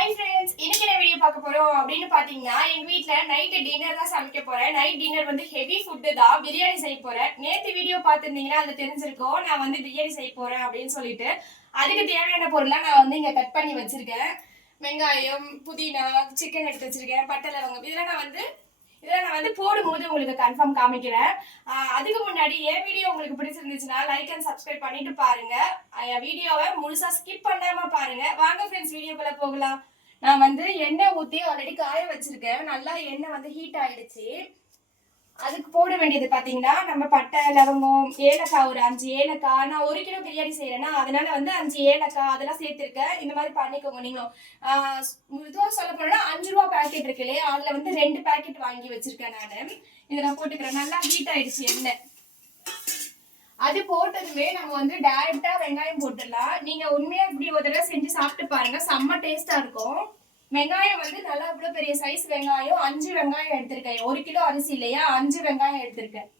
Hi friends, இன்னைக்கு என்ன video பார்க்க போறோம் அப்படின்னு பாத்தீங்கன்னா, எங்க வீட்ல நைட் டின்னர் தான் சமைக்க போறேன். நைட் டின்னர் வந்து ஹெவி ஃபுட் தான், பிரியாணி செய்ய போறேன். நேத்து வீடியோ பார்த்திருந்தீங்கன்னா அதுல தெரிஞ்சிருக்கும் நான் வந்து பிரியாணி செய்ய போறேன் அப்படின்னு சொல்லிட்டு. அதுக்கு தேவையான பொருளை நான் வந்து இங்க கட் பண்ணி வச்சிருக்கேன். வெங்காயம், புதினா, சிக்கன் எடுத்து வச்சிருக்கேன், பட்டை லவங்கம். இதெல்லாம் நான் வந்து போடும்போது உங்களுக்கு கன்ஃபார்ம் காமிக்கிறேன். அதுக்கு முன்னாடி என் வீடியோ உங்களுக்கு பிடிச்சிருந்துச்சுன்னா லைக் அண்ட் சப்ஸ்கிரைப் பண்ணிட்டு பாருங்க. என் வீடியோவை முழுசா ஸ்கிப் பண்ணாம பாருங்க. வாங்க ஃப்ரெண்ட்ஸ், வீடியோக்குள்ள போகலாம். நான் வந்து எண்ணெய் ஊற்றி ஆல்ரெடி காய வச்சிருக்கேன். நல்லா எண்ணெய் வந்து ஹீட் ஆயிடுச்சு. அதுக்கு போட வேண்டியது பார்த்தீங்கன்னா, நம்ம பட்டை லவங்கம், ஏலக்காய் ஒரு 5 ஏலக்காய். நான் 1 கிலோ பிரியாணி செய்யறேன்னா அதனால வந்து 5 ஏலக்காய் அதெல்லாம் சேர்த்திருக்கேன். இந்த மாதிரி பண்ணிக்கோங்க நீங்களும். இதுவாக சொல்ல போனா 5 ரூபா பேக்கெட் இருக்கு இல்லையா, அதுல வந்து 2 பேக்கெட் வாங்கி வச்சிருக்கேன் நான். இதை நான் போட்டுக்கிறேன். நல்லா ஹீட் ஆயிடுச்சு எண்ணெய். அது போட்டதுமே நம்ம வந்து டைரக்டா வெங்காயம் போட்டுடலாம். நீங்க உண்மையா இப்படி ஒரு தடவை செஞ்சு சாப்பிட்டு பாருங்க, செம்ம டேஸ்டா இருக்கும். வெங்காயம் வந்து நல்லா இவ்வளவு பெரிய சைஸ் வெங்காயம் 5 வெங்காயம் எடுத்திருக்கேன். 1 கிலோ அரிசி இல்லையா, 5 வெங்காயம் எடுத்திருக்கேன்.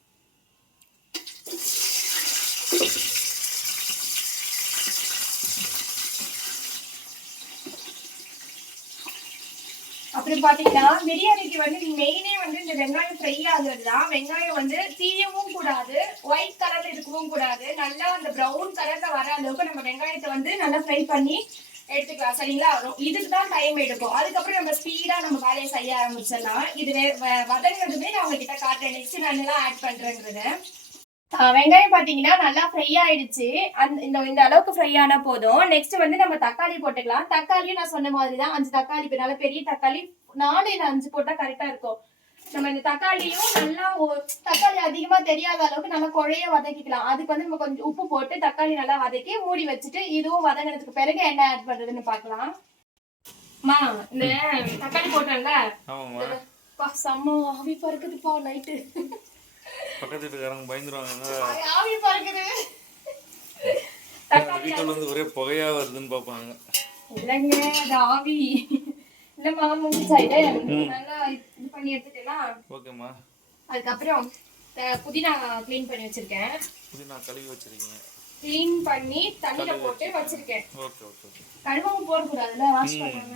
அப்புறம் பாத்தீங்கன்னா, பிரியாணிக்கு வந்து மெயினே வந்து இந்த வெங்காயம் ஃப்ரை ஆகுறது தான். வெங்காயம் வந்து தீயவும் கூடாது, ஒயிட் கலர்ல இருக்கவும் கூடாது. நல்லா அந்த ப்ரௌன் கலர்ல வர அளவுக்கு நம்ம வெங்காயத்தை வந்து நல்லா ஃப்ரை பண்ணி எடுத்துக்கலாம். சரிங்களா? இதுக்கு தான் டைம் எடுக்கும். அதுக்கப்புறம் நம்ம ஸ்பீடா நம்ம வேலையை செய்ய ஆரம்பிச்சிடலாம். இது வதங்கினதுமே நான் உங்ககிட்ட காட்டுறேன் நெக்ஸ்ட் நான் எல்லாம் ஆட் பண்றேங்கிறத. வெங்காயம் பாத்தீங்கன்னா நல்லா ஃப்ரை ஆயிடுச்சு. இந்த அளவுக்கு ஃப்ரை ஆனா போதும். நெக்ஸ்ட் வந்து நம்ம தக்காளி போட்டுக்கலாம். தக்காளியும் நான் சொன்ன மாதிரி தான் 5 தக்காளி, நல்ல பெரிய தக்காளி 4 இல்ல 5 போட்டா கரெக்டா இருக்கும். நம்ம இந்த தக்காளியும் நல்லா தக்காளி அதிகமா தெரியாத அளவுக்கு நல்லா குழைய வதக்கிக்கலாம். அதுக்கு வந்து நம்ம கொஞ்சம் உப்பு போட்டு தக்காளி நல்லா வதக்கி மூடி வச்சுட்டு இதுவும் வதங்கினதுக்கு பிறகு என்ன ஆட் பண்றதுன்னு பாக்கலாம். இந்த தக்காளி போட்டோம்ல, செம்ம ஆவி பறக்குதுப்பா நைட்டு. பக்கத்து வீட்டுக்காரங்க பயந்துருவாங்க, ஆவி பறக்குது வீட்டுல வந்து ஒரே புகையா வருதுன்னு பாப்பாங்க. இல்லங்க, அது ஆவி இல்லம்மா. முடிச்சாயிடு நல்லா இது பண்ணி எடுத்துட்டேனா? ஓகேம்மா. அதுக்கப்புறம் புதினா க்ளீன் பண்ணி வச்சிருக்கேன். புதினா கழுவி வச்சிருக்கீங்க? க்ளீன் பண்ணி தண்ணில போட்டு வச்சிருக்கேன். Okay okay okay. கழுவாம போட கூடாதுல, வாஷ் பண்ணாம.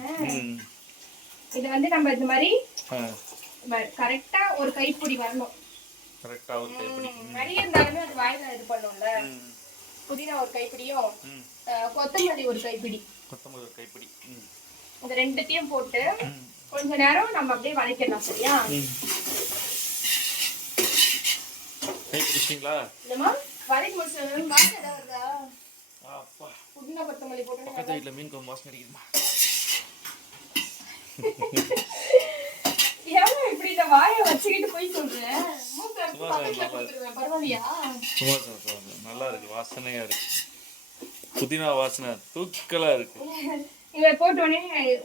இது வந்து நம்ம இந்த மாதிரி கரெக்டா ஒரு கைப்பிடி வரணும். கரெக்டா ஒரு கைப்பிடி. நிறைய இருந்தாலுமே அது வாயில இது பண்ணும்ல. புதினா ஒரு கைப்பிடியும், கொத்தமல்லி ஒரு கைப்பிடி. கொத்தமல்லி ஒரு கைப்பிடி. இந்த ரெண்டுத்தையும் போட்டு கொஞ்ச நேரம் நம்ம அப்படியே வதக்கிடலாம். சரியா? கைப்பிடிச்சிங்களா? இல்லம்மா, வதக்கி முடிச்சதும் வாசனை ஏதாவது வருதா? அப்பா, புதினா கொத்தமல்லி போட்டு பக்கத்து வீட்டுல மீன் குழம்பு வாசனை அடிக்குதுமா. ஏன் இப்படி இந்த வாயை வச்சுக்கிட்டு போய் சொல்றேன்? பரவாயில்லையா? நல்லா இருக்கு, வாசனையா இருக்கு. புதினா வாசனை தூக்கலா இருக்கு. இத போட்ட உடனே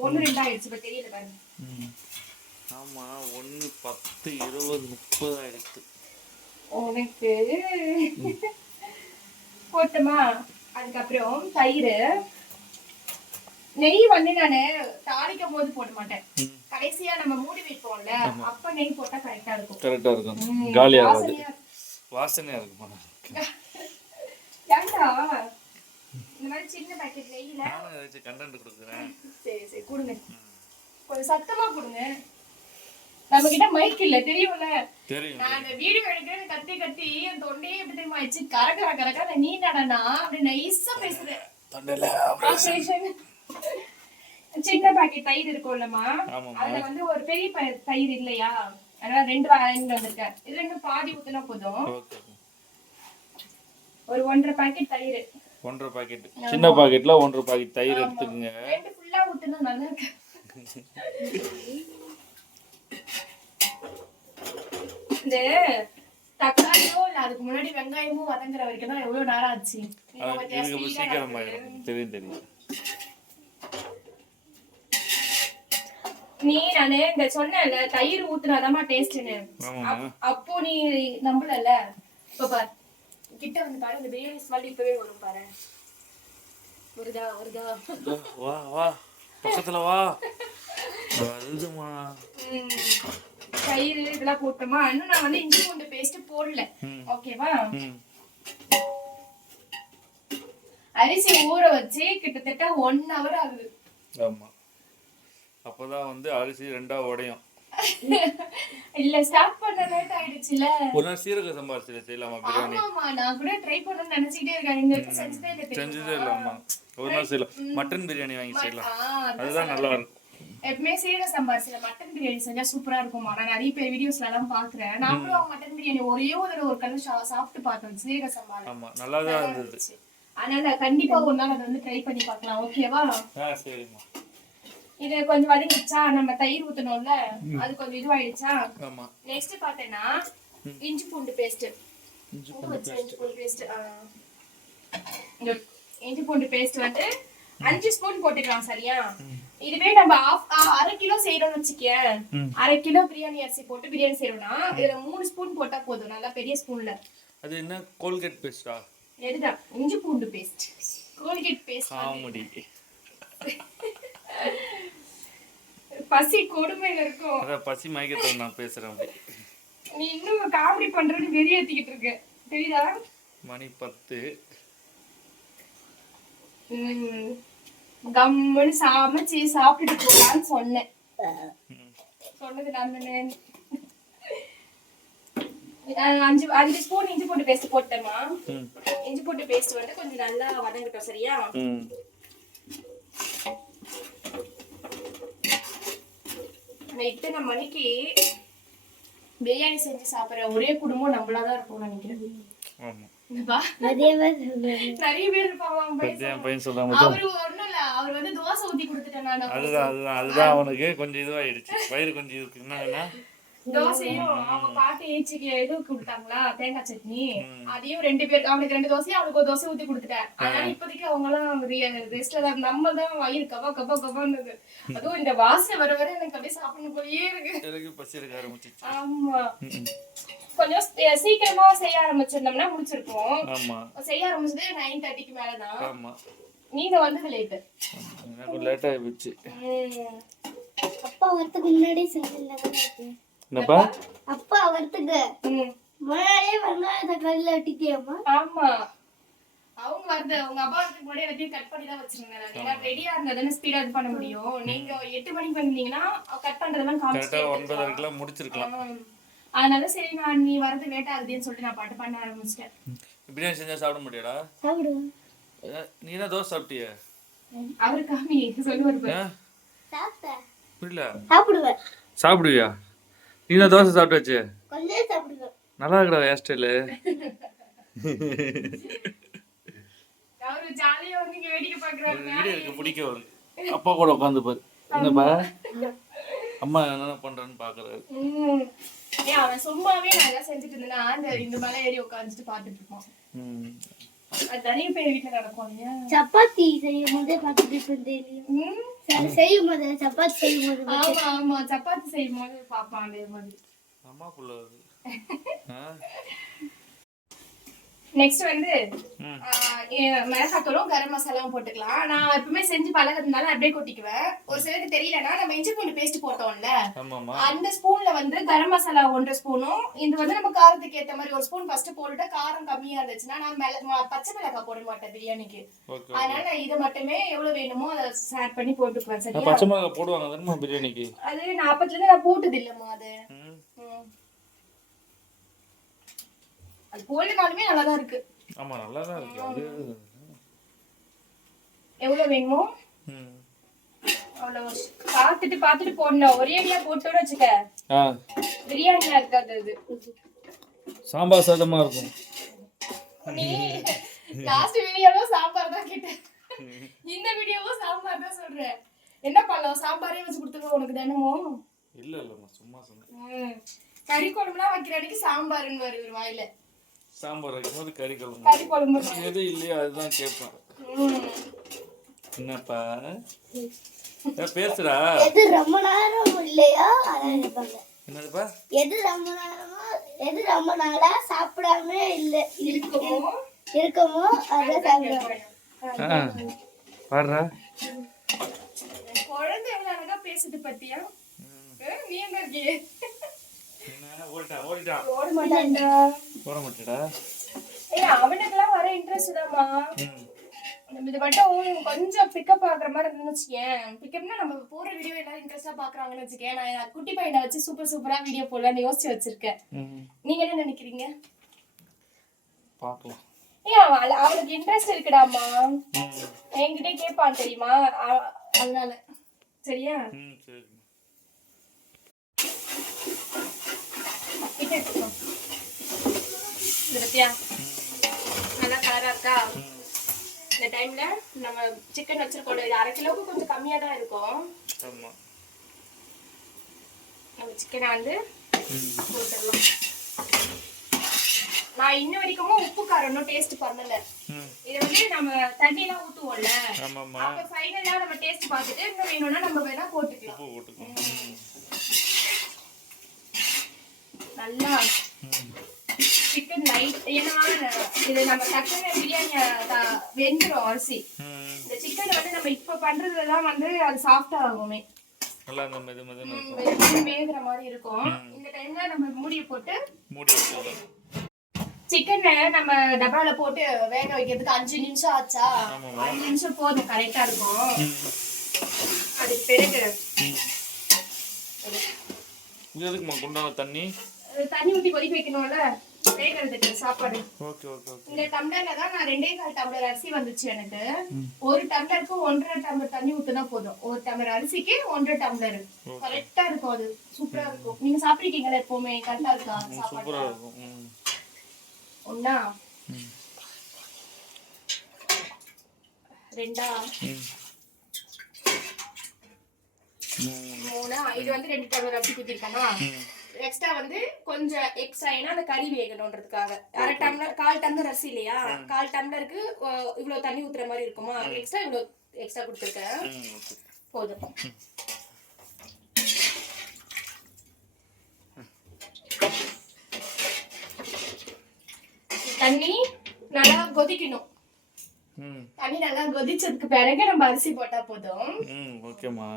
1 2 ஆயிடுச்சு. இப்ப தெரியல பாருங்க. ஆமா, 1 10 20 30 ஆயிடுச்சு. உனக்கு போட்டுமா. அதுக்கப்புறம் தயிர், நெய் வந்து நானு தாளிக்கும் போது போட மாட்டேன். கடைசியா நம்ம மூடி வைப்போம்ல, அப்ப நெய் போட்டா கரெக்டா இருக்கும். கரெக்டா இருக்கும். காலியா இருக்கும். வாசனையா இருக்கும். ஏண்டா இந்த மாதிரி சின்ன பாக்கெட் நெய்ல நானும் ஏதாச்சும் கண்டென்ட் கொடுக்குறேன். சரி சரி கொடுங்க, கொஞ்சம் சத்தமா கொடுங்க. நம்ம கிட்ட மைக் இல்ல, தெரியும்ல? தெரியும். நான் இந்த வீடியோ எடுக்கிறேன்னு கத்தி கத்தி என் தொண்டையே எப்படி தெரியுமா ஆயிடுச்சு? கரகர கரகர நீ நடனா அப்படி நைஸா பேசுறேன். சின்ன பாக்கெட் தயிர் இருக்கும்லமா, அதுல வந்து ஒரு பெரிய தயிர் இல்லையா, அதனால 2 வாங்கிட்டு வந்திருக்கேன். இது 2 பாதி ஊத்துனா போதும். ஒரு 1.5 பாக்கெட் தயிர். 1.5 பாக்கெட், சின்ன பாக்கெட்ல 1.5 பாக்கெட் தயிர் எடுத்துக்கங்க. 2 ஃபுல்லா ஊத்துனா நல்லா இருக்கு. இந்த தக்காளியோ இல்ல அதுக்கு முன்னாடி வெங்காயமும் வதங்குற வரைக்கும் தான் எவ்வளவு நேரம் ஆச்சு. இதுக்கு சீக்கிரம் ஆயிடும். தெரியும். நானு இந்த சொன்னேன்ல தயிர் ஊத்துனாதாமா டேஸ்ட்னு, அப்போ நீ நம்பலல. இப்ப பாரு, கிட்ட வந்து பாரு, இந்த பிரியாணி ஸ்மெல் இப்பவே வரும் பாரு. வருதா வா வா, பக்கத்துல வா. வருதுமா. தயிர் இதெல்லாம் போட்டோமா. இன்னும் நான் வந்து இஞ்சி பூண்டு பேஸ்ட் போடல. ஓகேவா? அரிசி ஊற வச்சு கிட்டத்தட்ட 1 hour ஆகுது. ஆமா. அப்பதான் வந்து அரிசி ரெண்டா உடையும். இல்ல ஸ்டார்ட் பண்ண லேட் ஆயிடுச்சுல. ஒரு நாள் சீரக சம்பா அரிசியில செய்யலாமா பிரியாணி? ஆமாமா நான் கூட ட்ரை பண்ணணும்னு நினைச்சிட்டே இருக்கேன். இந்த இடத்துல செஞ்சதே இல்ல செஞ்சதே இல்லம்மா. ஒரு நாள் செய்யலாம். மட்டன் பிரியாணி வாங்கி செய்யலாம். அதுதான் அதுதான் நல்லா இருக்கும். எப்பவுமே சீரக சம்பா அரிசியில மட்டன் பிரியாணி செஞ்சா சூப்பரா இருக்குமா. நான் நிறைய பேர் வீடியோஸ்ல எல்லாம் பாக்குறேன். நாங்களும் மட்டன் பிரியாணி ஒரே ஒரு கண்ணு சாப்பிட்டு பார்த்தோம் சீரக சம்பால. ஆமா நல்லா தான் இருந்தது. அதனால கண்டிப்பா ஒரு நாள் அதை வந்து ட்ரை பண்ணி பார்க்கலாம். ஓகேவா? சரிம்மா. இது கொஞ்சம் வதங்கிடுச்சா, நம்ம தயிர் ஊத்தணும்ல, அது கொஞ்சம் இதுவாயிடுச்சா. ஆமா. நெக்ஸ்ட் பாத்தேன்னா இஞ்சி பூண்டு பேஸ்ட். இஞ்சி பூண்டு பேஸ்ட் வந்து 5 ஸ்பூன் போட்டுக்கலாம். சரியா? இதுவே நம்ம அரை கிலோ செய்யறோம்னு வச்சுக்கேன். அரை கிலோ பிரியாணி அரிசி போட்டு பிரியாணி செய்யறோம்னா இதுல 3 ஸ்பூன் போட்டா போதும். நல்லா பெரிய ஸ்பூன்ல. அது என்ன கோல்கேட் பேஸ்டா? எதுடா இஞ்சி பூண்டு பேஸ்ட். Colgate paste comedy. பசி கொடுமையில இருக்கும். அத பசி மயக்கத்துல நான் பேசுறேன். நீ இன்னும் காமெடி பண்றேன்னு வெறியேத்திக்கிட்டு இருக்க. தெரியுதா? மணி 10. கம்முன்னு சமைச்சு சாப்பிட்டுட்டு போலான்னு சொன்னேன். சொன்னது நான் தானே. 5 ஸ்பூன் இஞ்சி பூண்டு பேஸ்ட் போட்டேமா. இஞ்சி பூண்டு பேஸ்ட் வந்து கொஞ்சம் நல்லா வதங்கட்டும். சரியா? இத்தனை மணிக்கு பிரியாணி செஞ்சு சாப்பிடுற ஒரே குடும்பம் நம்மளாதான் இருக்கும் நினைக்கிறேன். நிறைய பேர் இருப்பாங்க. அவரு ஒண்ணும் இல்ல, அவர் வந்து தோசை ஊத்தி கொடுத்துட்டேன். அதுதான் அவனுக்கு கொஞ்சம் இதுவாயிடுச்சு. வயிறு கொஞ்சம் இருக்கு. என்ன தோசையும் அவங்க பாட்டி இது கொடுத்தாங்களா தேங்காய் சட்னி, அதையும் 2 பேர் அவனுக்கு 2 தோசையும் அவனுக்கு ஒரு தோசை ஊத்தி கொடுத்துட்டேன். அதனால இப்போதைக்கு அவங்க எல்லாம் ரெஸ்ட்ல தான். நம்ம தான் வயிறு கபா கபா கபான்னு. அதுவும் இந்த வாசனை வர வர எனக்கு அப்படியே சாப்பிடணும் போலயே இருக்கு. பசி இருக்க ஆரம்பிச்சிச்சு. ஆமா கொஞ்சம் சீக்கிரமா செய்ய ஆரம்பிச்சிருந்தோம்னா முடிச்சிருப்போம். செய்ய ஆரம்பிச்சது 9:30க்கு மேலதான். நீங்க வந்தது லேட்டு. லேட் ஆயிடுச்சு. அப்பா வரதுக்கு முன்னாடி செஞ்சிருந்தாங்க. என்னப்பா? அப்பா வரதுக்கு முன்னாடியே வெங்காயத்தை கல்ல வெட்டிட்டியாமா? ஆமா அவங்க வருது. உங்க அப்பா வரதுக்கு முன்னாடி எல்லாத்தையும் கட் பண்ணி தான் வச்சிருந்தேன். ஏன்னா ரெடியா இருந்தா ஸ்பீடா இது பண்ண முடியும். நீங்க 8 மணிக்கு வந்தீங்கன்னா கட் பண்றதெல்லாம் காமிச்சிட்டு 9:30க்குள்ள முடிச்சிருக்கலாம். அதனால சரி நீ வரது லேட் ஆகுதுன்னு சொல்லிட்டு நான் பாட்டு பண்ண ஆரம்பிச்சிட்டேன். பிரியாணி செஞ்சா சாப்பிட முடியாடா? சாப்பிடுவேன். நீ என்ன தோசை சாப்பிட்டிய? அவரு காமி சொல்லுவாரு. சாப்பிட்டேன். புரியல. சாப்பிடுவேன். சாப்பிடுவியா? நீ என்ன தோசை சாப்பிட்டாச்சு? கொஞ்சம் சாப்பிடுவேன். நல்லா இருக்குடா ஹேர் ஸ்டைலு. அவரு ஜாலியா வந்து இங்க வேடிக்கை பாக்குறாரு. வீடியோ எடுக்க பிடிக்க வரும். அப்பா கூட உட்காந்து பாரு. என்னப்பா அம்மா என்ன பண்றேன்னு பாக்குறாரு. அவன் சும்மாவே நான் எல்லாம் செஞ்சுட்டு இருந்தேன்னா இந்த மலை ஏறி உட்காந்துட்டு பாத்துட்டு இருப்போம். நிறைய பேர் வீட்டுல நடக்கும். சப்பாத்தி செய்யும் போதே பாத்துட்டு இருந்தேன். செய்யும் போது சப்பாத்தி செய்யும் போது. ஆமா ஆமா சப்பாத்தி செய்யும் போது பாப்பான் அதே மாதிரி. அம்மா புள்ள. நெக்ஸ்ட் வந்து மிளகாத்தூளும் கரம் மசாலாவும் போட்டுக்கலாம். நான் எப்பவுமே செஞ்சு பழகிறதுனால அப்படியே கொட்டிக்குவேன். ஒரு சிலருக்கு தெரியலன்னா நம்ம இஞ்சி பூண்டு பேஸ்ட் போட்டோம்ல, அந்த ஸ்பூன்ல வந்து கரம் மசாலா 1 ஸ்பூனும் இது வந்து நம்ம காரத்துக்கு ஏத்த மாதிரி 1 ஸ்பூன் ஃபர்ஸ்ட் போட்டுட்டு காரம் கம்மியா இருந்துச்சுன்னா நான் பச்சை மிளகாய் போட மாட்டேன் பிரியாணிக்கு. அதனால நான் இதை மட்டுமே எவ்வளவு வேணுமோ அதை ஆட் பண்ணி போட்டுக்குவேன். சரியா? பச்சை மிளகாய் போடுவாங்க தானே பிரியாணிக்கு? அது நான் அப்பத்துல நான் போட்டது இல்லம்மா. அது போடனாலுமே நல்லாதான் இருக்கு. ஆமா நல்லாதான் இருக்கு. அது எவ்வளவு வேணுமோ அவ்வளவு பாத்துட்டு போடணும். ஒரே அடியா போட்டோன்னு வச்சுக்க பிரியாணியா இருக்காது. அது சாம்பார் சாதமா இருக்கும். நீ லாஸ்ட் வீடியோல சாம்பார் தான் கேட்ட, இந்த வீடியோவும் சாம்பார் தான் சொல்ற. என்ன பண்ணலாம்? சாம்பாரே வச்சு கொடுத்துருவோம் உனக்கு தினமும். இல்ல இல்லம்மா சும்மா சொன்னேன். கறி குழம்புலாம் வைக்கிற அன்னைக்கு சாம்பார்னு வரும் ஒரு வாயில. சாம்பார் வைக்கும்போது கறி குழம்பு எது இல்லையா அதுதான் கேட்பேன். என்னப்பா பேசுறா? எது ரொம்ப நேரம் இல்லையா அதான் கேட்பாங்க. என்னதுப்பா? எது ரொம்ப நாளா சாப்பிடாம இருக்குமோ அதான் சாப்பிடுவாங்க. பாருடா குழந்தை எவ்வளவு அழகா பேசுது பத்தியா? நீ எங்க இருக்கியே? ஓட மாட்டான்டா. அவனுக்கெல்லாம் வர இன்ட்ரெஸ்ட் தான்மா. நம்ம இது மட்டும் கொஞ்சம் பிக்கப் ஆகுற மாதிரி இருந்துன்னு வச்சுக்கேன். பிக்கப்னா நம்ம போற வீடியோ எல்லாரும் இன்ட்ரெஸ்டா பாக்குறாங்கன்னு வச்சுக்கேன். நான் குட்டி பையனை வச்சு சூப்பரா வீடியோ போடலாம்னு யோசிச்சு வச்சிருக்கேன். நீங்க என்ன நினைக்கிறீங்க? பார்க்கலாம். அவனுக்கு இன்ட்ரெஸ்ட் இருக்குடாமா, என்கிட்ட கேட்பான் தெரியுமா, அதனால. சரியா? சரி. நல்லா கலரா இருக்கா? இந்த டைம்ல நம்ம சிக்கன் வச்சிருக்கோம், 1/2 கிலோவுக்கு கொஞ்சம் கம்மியா தான் இருக்கும். நம்ம சிக்கனை வந்து போட்டுடலாம். நான் இன்ன வரைக்கும் உப்பு காரம் டேஸ்ட் பண்ணல. இது வந்து நம்ம தண்ணி எல்லாம் ஊத்துவோம்ல, அப்ப ஃபைனலா நம்ம டேஸ்ட் பார்த்துட்டு இன்னும் வேணும்னா நம்ம வேணா போட்டுக்கலாம். நல்லா சிக்கன் லைட், ஏன்னா இது நம்ம டக்குன்னு பிரியாணி வெந்துடும் அரிசி. இந்த சிக்கன் வந்து நம்ம இப்ப பண்றதுதான் வந்து அது சாஃப்டா ஆகுமே, நல்லா வேகுற மாதிரி இருக்கும். இந்த டைம்ல நம்ம மூடி போட்டு சிக்கனை நம்ம டப்பால போட்டு வேக வைக்கிறதுக்கு 5 நிமிஷம் ஆச்சா? 5 நிமிஷம் போதும், கரெக்டா இருக்கும். அதுக்கு பிறகு தண்ணி ஊத்தி கொதிக்க வைக்கணும்ல வேகிறதுக்கு சாப்பாடு. இந்த டம்ளர்ல தான் நான் 2.25 டம்ளர் அரிசி வந்துச்சு எனக்கு. ஒரு டம்ளருக்கு 1.5 டம்ளர் தண்ணி ஊத்துனா போதும். ஒரு டம்ளர் அரிசிக்கு 1.5 டம்ளர் கரெக்டா இருக்கும். அது சூப்பரா இருக்கும். நீங்க சாப்பிட்டுருக்கீங்களா எப்பவுமே? கரெக்டா இருக்கா சாப்பாடு? ஒண்ணா 2 3 இது வந்து 2 டம்ளர் அரிசி ஊத்திருக்கேனா? எக்ஸ்ட்ரா வந்து கொஞ்சம் எக்ஸ்ட்ரா, ஏன்னா அந்த கறி வேகணும்ன்றதுக்காக 1/2 டம்ளர் 1/4 டம்ளர் அரிசி இல்லையா, 1/4 டம்ளருக்கு இவ்வளவு தண்ணி ஊத்துற மாதிரி இருக்குமா, எக்ஸ்ட்ரா இவ்வளவு எக்ஸ்ட்ரா கொடுத்துருக்கேன். போதும். தண்ணி நல்லா கொதிக்கணும். தண்ணி நல்லா கொதிச்சதுக்கு பிறகு நம்ம அரிசி போட்டா போதும். ஓகேமா.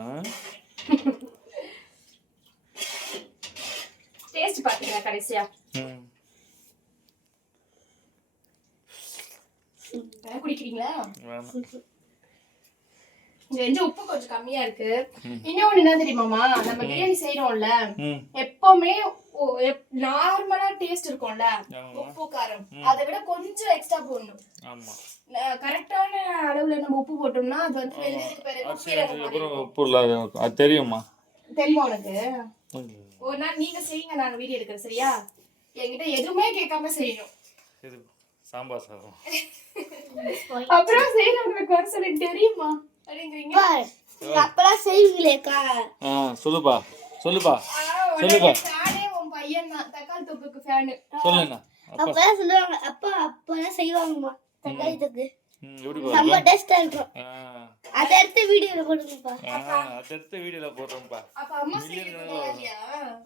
டேஸ்ட் பாத்தீங்களா கடைசியா? குடிக்கிறீங்களா? இங்க உப்பு கொஞ்சம் கம்மியா இருக்கு. இன்னொன்னு என்ன தெரியுமாமா, நம்ம பிரியாணி செய்யறோம்ல, எப்பவுமே நார்மலா டேஸ்ட் இருக்கும்ல உப்பு காரம், அதை விட கொஞ்சம் எக்ஸ்ட்ரா போடணும். கரெக்டான அளவுல நம்ம உப்பு போட்டோம்னா அது வந்து உப்பு இல்லாத தெரியுமா? தெரியும் உனக்கு? ஒரு நாள் நீங்க செய்யுங்க, நாங்க வீடியோ எடுக்கிறேன். சரியா? என்கிட்ட எதுவுமே கேட்காம செய்யணும். சாம்பார் சாதம் அப்புறம் செய்யறவங்களுக்கு வர சொல்லி தெரியுமா அப்படிங்கிறீங்க. அப்பெல்லாம் செய்வீங்களேக்கா? சொல்லுப்பா. நானே உன் பையன் தான் தக்காளி தொப்புக்கு ஃபேனு. சொல்லுங்க. அப்பெல்லாம் சொல்லுவாங்க, அப்பெல்லாம் செய்வாங்கம்மா தக்காளி தொக்கு. நம்ம டேஸ்டா இருக்கும். அத எடுத்து வீடியோல போடுங்கப்பா. அடுத்த வீடியோல போடுறோம்ப்பா. அப்ப அம்மா செய்யறது இல்லையா?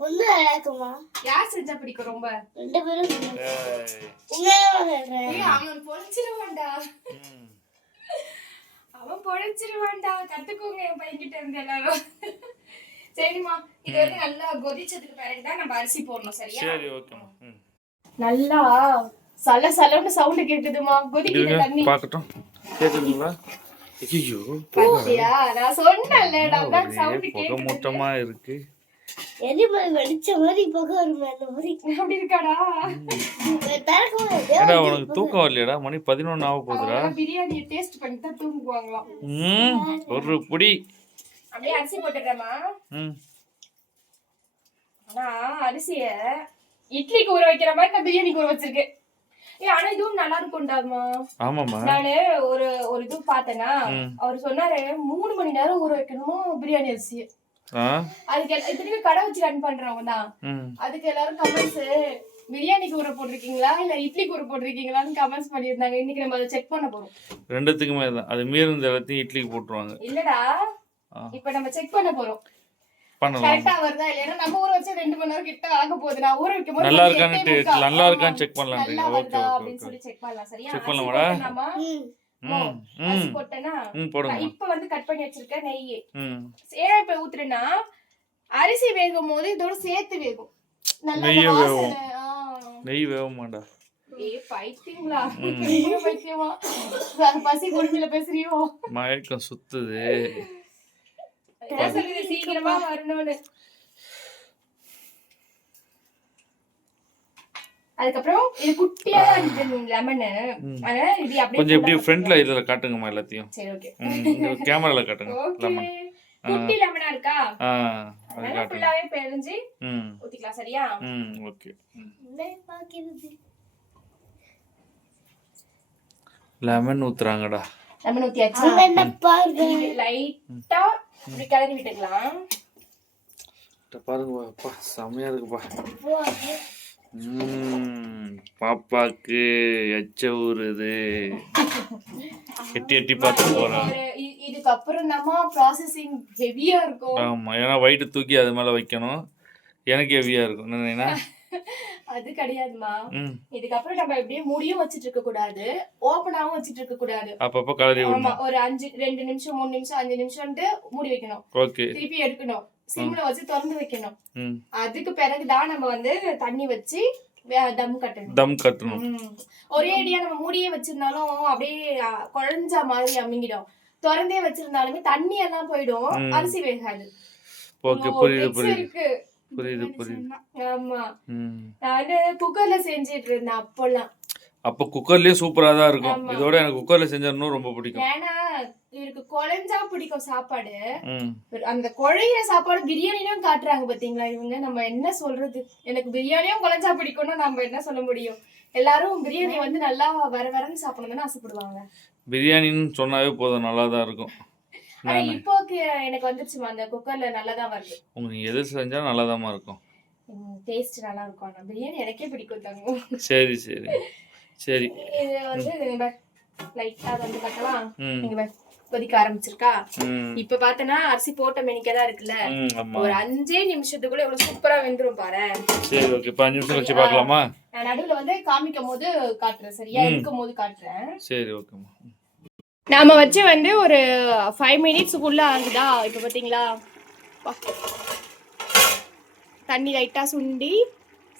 ஒண்ணு அழகுமா. யார் செஞ்சா பிடிக்கும் ரொம்ப? 2 பேரும். அவன் பொழிச்சிருவான்டா. கத்துக்கோங்க என் பையன்கிட்ட இருந்து எல்லாரும். சரிம்மா, இது வந்து நல்லா கொதிச்சதுக்கு பிறகுதான் நம்ம அரிசி போடணும். சரியா? சரி, ஓகேம்மா. நல்லா சல சலன்னு சவுண்ட் கேக்குதுமா, கொதிக்குது தண்ணி. பாக்கட்டும். கேக்குதுங்களா? ஐயோ, பாத்தியா? நான் சொன்னேன்ல, நான் சவுண்ட் கேக்குது. மொத்தமா இருக்கு. எலிமலை வெடிச்ச மாதிரி புகை வருமே, அந்த மாதிரி. அப்படி இருக்காடா? ஏடா உனக்கு தூக்கம் வரலையாடா? மணி 11 ஆக போகுதுடா. பிரியாணி டேஸ்ட் பண்ணி தான் தூங்குவாங்களாம். ஒரு புடி அப்படியே அரிசி போட்டுறேமா. ஆனா அரிசிய இட்லிக்கு ஊற வைக்கிற மாதிரி நான் பிரியாணிக்கு ஊற வச்சிருக்கேன். ஆனா இதுவும் நல்லா இருக்கும்டாமா. ஆமாமா. நானு ஒரு இது பார்த்தேன்னா, அவர் சொன்னாரு 3 மணி நேரம் ஊற வைக்கணுமா பிரியாணி அரிசி. அதுக்கு திருப்பி கடை வச்சு ரன் பண்றவங்க தான். அதுக்கு எல்லாரும் கமெண்ட்ஸ், பிரியாணிக்கு ஊற போட்டிருக்கீங்களா இல்ல இட்லிக்கு ஊற போட்டிருக்கீங்களான்னு கமெண்ட்ஸ் பண்ணியிருந்தாங்க. இன்னைக்கு நம்ம அதை செக் பண்ண போறோம். ரெண்டுத்துக்குமே தான். அது மீறின எல்லாத்தையும் இட்லிக்கு போட்டுருவாங்க. இல்லடா, இப்ப நம்ம செக் பண்ண போறோம். கரெக்ட்டா வருதா இல்லையா? நம்ம ஊற வச்சு 2 மணி நேரம் கிட்ட ஆக போகுது. நான் ஊற வைக்கும் போது நல்லா இருக்கான்னு செக் பண்ணலாம். ஓகே அப்படினு சொல்லி செக் பண்ணலாம். சரியா? செக் பண்ணலாம்டா. அரிசி போட்டேனா இப்ப வந்து கட் பண்ணி வச்சிருக்க நெய். ஏன் இப்ப ஊத்துறேன்னா, அரிசி வேகும் போது இதோட சேர்த்து வேகும். நல்லா வாசனை. நெய் வேக மாட்டா. பைத்தியங்களா பைத்தியமா பசி குடிமையில பேசுறியோ மயக்கம் சுத்துது. சீக்கிரமா வரணும்னு. அதுக்கப்புறம் இது குட்டியா லெமனு, அதனால இது அப்படியே கொஞ்சம் இப்படி ஃப்ரண்ட்ல இதுல காட்டுங்கம்மா எல்லாத்தையும். சரி ஓகே கேமரால காட்டுங்க. ஓகே. குட்டி லெமனா இருக்கா, அதனால ஃபுல்லாவே பிழிஞ்சு ஊத்திக்கலாம். சரியா? ஓகே. லெமன் ஊத்துறாங்கடா. லெமன் ஊத்தியாச்சு. லைட்டா இப்படி கிளறி விட்டுக்கலாம். பாருங்க அப்பா, செமையா இருக்குப்பா. பாப்பாக்கு எச்ச ஊறுது. எட்டி எட்டி பார்த்து போறேன். இதுக்கப்புறம் நம்ம ப்ராசஸிங் ஹெவியா இருக்கும். ஆமா, ஏன்னா வயிற்று தூக்கி அது மேல வைக்கணும். எனக்கு ஹெவியா இருக்கும். என்ன அது கிடையாதுமா. இதுக்கப்புறம் நம்ம எப்படியே மூடியும் வச்சிட்டு இருக்க கூடாது, ஓபனாவும் வச்சிட்டு இருக்க கூடாது. அப்பப்ப கலரி விடணும். ஒரு 2 நிமிஷம் 3 நிமிஷம் 5 நிமிஷம் மூடி வைக்கணும். ஓகே. திருப்பி எடுக்கணும், சிம்ல வச்சு திறந்து வைக்கணும். அதுக்கு பிறகுதான் நம்ம வந்து தண்ணி வச்சு தம் கட்டணும். ஒரே அடியா நம்ம மூடியே வச்சிருந்தாலும் அப்படியே குழஞ்சா மாதிரி அமிங்கிடும். திறந்தே வச்சிருந்தாலுமே தண்ணி எல்லாம் போயிடும், அரிசி வேகாது. ஓகே, புரியுது புரியுது புரியுது புரியுது. ஆமா, நான் வந்து குக்கர்ல செஞ்சிட்டு இருந்தேன் அப்பெல்லாம். அப்ப குக்கர்லயே சூப்பரா தான் இருக்கும். இதோட எனக்கு குக்கர்ல செஞ்சா ரொம்ப பிடிக்கும். ஏன்னா இவருக்கு குழஞ்சா பிடிக்கும் சாப்பாடு. அந்த குழையிற சாப்பாடு பிரியாணிலும் காட்டுறாங்க பாத்தீங்களா இவங்க. நம்ம என்ன சொல்றது, எனக்கு பிரியாணியும் குழஞ்சா பிடிக்கும்னா நம்ம என்ன சொல்ல முடியும்? எல்லாரும் பிரியாணி வந்து நல்லா வரன்னு சாப்பிடணும்னு ஆசைப்படுவாங்க. பிரியாணின்னு சொன்னாவே போதும், நல்லா தான் இருக்கும். ஆனா இப்போக்கு எனக்கு வந்துச்சுமா, அந்த குக்கர்ல நல்லா தான் வருது. உங்களுக்கு எது செஞ்சா நல்லாதாமா இருக்கும், டேஸ்ட் நல்லா இருக்கும். ஆனா பிரியாணி எனக்கே பிடிக்கும் தங்கம். சரி சரி சரி. இது வந்து லைட்டா வந்து கட்டலாம். நீங்க கொதிக்க ஆரம்பிச்சிருக்கா. இப்ப பாத்தனா அரிசி போட்ட மெனிக்கதான் இருக்குல்ல, ஒரு 5 நிமிஷத்துக்குள்ள எவ்வளவு சூப்பரா வெந்துரும் பாரு. சரி ஓகே, 5 நிமிஷம் கழிச்சு பார்க்கலாமா? நான் நடுவுல வந்து காமிக்கும் போது காட்டுறேன், சரியா? இருக்கும் போது காட்டுறேன். சரி ஓகேமா. நாம வச்சு வந்து ஒரு 5 மினிட்ஸ்க்குள்ள ஆகுதா. இப்ப பாத்தீங்களா, தண்ணி லைட்டா சுண்டி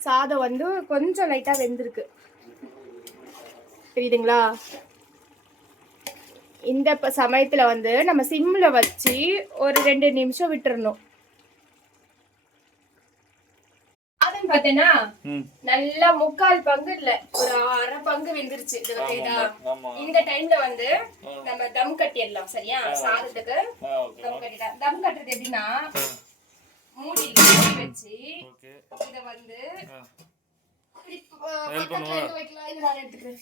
சாதம் வந்து கொஞ்சம் லைட்டா வெந்திருக்கு, தெரியுதுங்களா? இந்த சமயத்துல வந்து நம்ம சிம்ல வச்சு ஒரு 2 நிமிஷம் விட்டுறணும். அதுன்னு பாத்தீங்கன்னா நல்லா 3/4 பங்கு இல்ல, ஒரு 1/2 பங்கு வெந்துருச்சு. இந்த டைம்ல வந்து நம்ம தம் கட்டிடலாம். சரியா? சாதத்துக்கு தம் கட்டிடலாம். தம் கட்டுறது எப்படின்னா, மூடி வச்சு இத வந்து வைக்கலாம். இது நான் எடுத்துக்கிறேன்.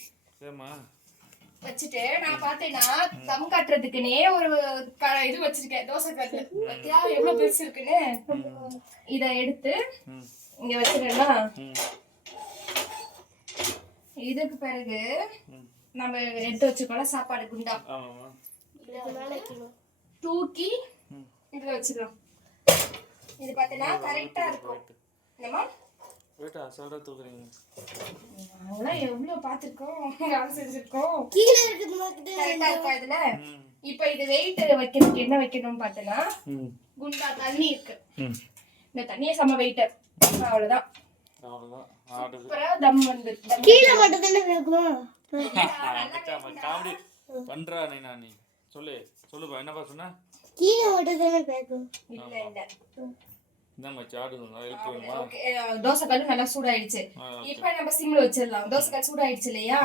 வச்சுட்டு நான் பாத்தேன்னா தம் கட்டுறதுக்குன்னே ஒரு இது வச்சிருக்கேன், தோசை கட்டு. பத்தியா எவ்வளவு பெருசு இருக்குன்னு. இத எடுத்து இங்க வச்சிடறேன்னா, இதுக்கு பிறகு நம்ம எடுத்து வச்சுக்கோல சாப்பாடு குண்டா, தூக்கி இதுல வச்சிடலாம். இது பாத்தீங்கன்னா கரெக்டா இருக்கும். என்னமா எவ்வளவு பாத்துருக்கோம், செஞ்சிருக்கோம். இதுல இப்ப இது வெயிட் வைக்கிறதுக்கு என்ன வைக்கணும்னு பாத்தீங்கன்னா, குண்டா தண்ணி இருக்கு, இந்த தண்ணியை சம வெயிட். அவ்வளவுதான், சூப்பரா தம் வந்து கீழே மட்டும் தானே இருக்கும். காமெடி பண்றா நீ சொல்லு சொல்லுப்பா, என்னப்பா சொன்ன? கீழே மட்டும் தானே இருக்கும். இல்ல இல்ல, தோசை கல்லு நல்லா சூடாயிடுச்சு. இப்ப நம்ம சிம்ல வச்சிடலாம். தோசை கல் சூடாயிடுச்சு இல்லையா?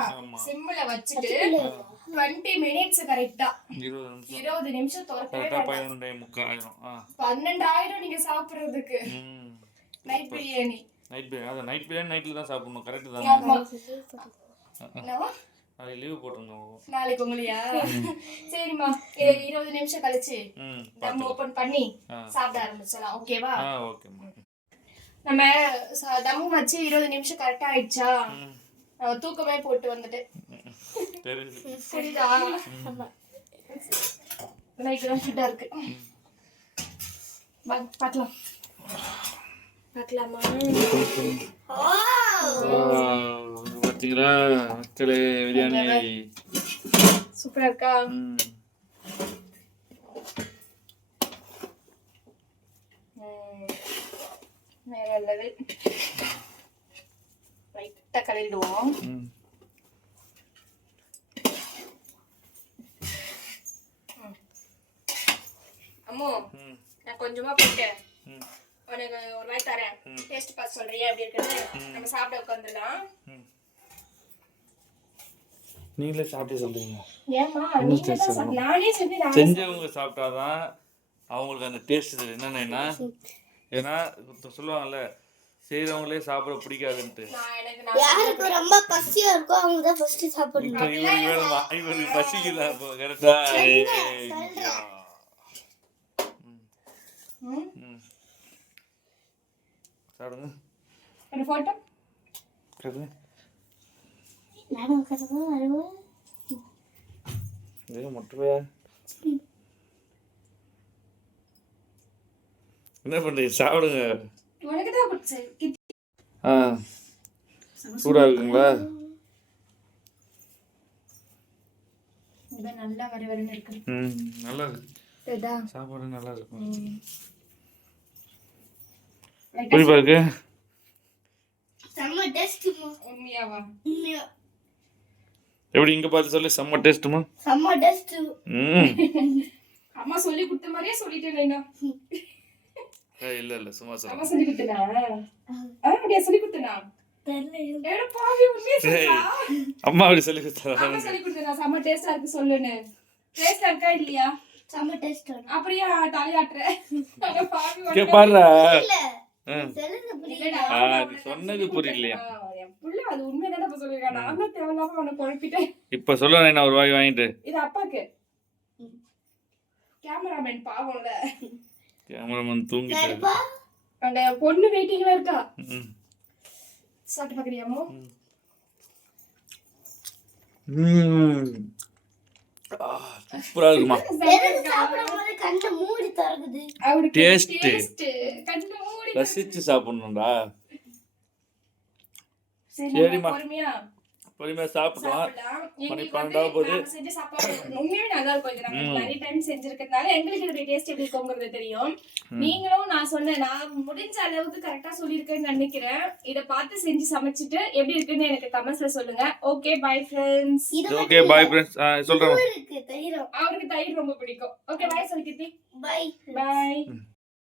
சிம்ல வச்சுட்டு 20 மினிட்ஸ் கரெக்டா 20 நிமிஷம் திறக்கவே 12,000 நீங்க சாப்பிடுறதுக்கு. நைட் பிரியாணி நைட்ல தான் சாப்பிடணும். கரெக்ட் தான். நாளைக்கு லீவ் போட்டுருங்க. நாளைக்கு உங்களையா? சரிம்மா, 20 நிமிஷம் கழிச்சு நம்ம ஓபன் பண்ணி சாப்பிட ஆரம்பிச்சலாம். ஓகேவா? ஓகேம்மா. நம்ம தம் வச்சு 20 நிமிஷம் கரெக்டா ஆயிடுச்சா? தூக்கமே போட்டு வந்துட்டு புரியுதா? லைட் தான் ஃபிட்டா இருக்கு. பார்க்கலாம் பார்க்கலாமா? பாத்தீங்களா மக்களே, பிரியாணி சூப்பரா இருக்கா? வேற லெவல். லைட்டா கலரிடுவோம். கொஞ்சமா போட்டு ம். உனக்கு ஒரு வாய் தரேன். டேஸ்ட் பார்த்து சொல்றியா எப்படி இருக்குன்னு? நம்ம சாப்பிட உட்காந்துடலாம். நீங்களே சாப்பிட்டு சொல்றீங்க. ஏமா நீங்க தான் நானே செஞ்சவங்க சாப்பிட்டாதான் அவங்களுக்கு அந்த டேஸ்ட் தெரியும். என்னன்னா ஏன்னா சொல்லுவாங்கல்ல செய்யறவங்களே சாப்பிட பிடிக்காதுன்ட்டு. யாருக்கு ரொம்ப பசியா இருக்கோ அவங்க தான் ஃபர்ஸ்ட் சாப்பிடணும். இவருக்கு பசிக்குதா இப்போ கரெக்டா? சாப்பிடுங்க. ஒரு போட்டோ சாப்பிடுங்க. நானும் கரெக்டா வருவேன். இது முட்டையா? என்ன பண்றீங்க? சாப்பிடுங்க. உனக்கு தான் குடிச்சேன். சூடா இருக்குங்களா? இது நல்லா வரவரன்னு இருக்கு. நல்லா இருக்கு. சாப்பாடு நல்லா இருக்கும். புரியுதா இருக்கு? செம்ம டேஸ்ட்மா. உண்மையாவா? உண்மையா. எப்படி இங்க பார்த்து சொல்லு. செம்ம டேஸ்ட்மா. செம்ம டேஸ்ட். அம்மா சொல்லி கொடுத்த மாதிரியே சொல்லிட்டேன். இல்ல சும்மா சொல்ல. அம்மா சொல்லி கொடுத்தனா? அப்படியே சொல்லி கொடுத்தனா? தெரியல. ஏடா பாவி உண்மையா சொல்றா? அம்மா அப்படி சொல்லி கொடுத்தா? அம்மா சொல்லி கொடுத்தனா செம்ம டேஸ்டா இருக்கு சொல்லுன்னு. டேஸ்டா இருக்கா இல்லையா? செம்ம டேஸ்ட். அப்படியே தலையாட்ற. அட பாவி கே பாருடா. இல்ல. சொல்லுங்க புரியலடா. நீ சொன்னது புரியலையா? என் புள்ள அது உண்மையாதான் அப்ப சொல்லிருக்கா. நான் தான் தேவலாம அவனை குழப்பிட்டேன். இப்ப சொல்ல நான் ஒரு வாய் வாங்கிட்டு. இது அப்பாக்கு. கேமராமேன் பாவம்ல. கேமராமேன் தூங்கிட்டாரு. அங்க பொண்ணு வெயிட்டிங்ல இருக்கா. சாப்பிட்டு பாக்குறியாமோ? சூப்பரா இருக்குமா? சாப்பிடும்போது கண்ணை மூடி திறக்குது. அவருக்கு டேஸ்ட் கண்ணு மூடி ரசிச்சு சாப்பிடணும்டா. சரிம்மா பொறுமையா சாப்பிடலாம். மணி 12 போகுது. செஞ்ச சாப்பாடு உண்மையாவே நல்லா இருக்கும். இது நம்ம நிறைய டைம் செஞ்சிருக்கிறதுனால எங்களுக்கு இதோட டேஸ்ட் எப்படி இருக்குங்கிறது தெரியும். நீங்களும் நான் முடிஞ்ச அளவுக்கு கரெக்டா சொல்லியிருக்கேன்னு நினைக்கிறேன். இதை பார்த்து செஞ்சு சமைச்சிட்டு எப்படி இருக்குன்னு எனக்கு கமெண்ட்ஸ்ல சொல்லுங்க. Okay bye friends. Okay bye friends. சொல்றேன். தயிர். அவருக்கு தயிர் ரொம்ப பிடிக்கும். ஓகே பை சொல்லி கிட்டி. பை. பை.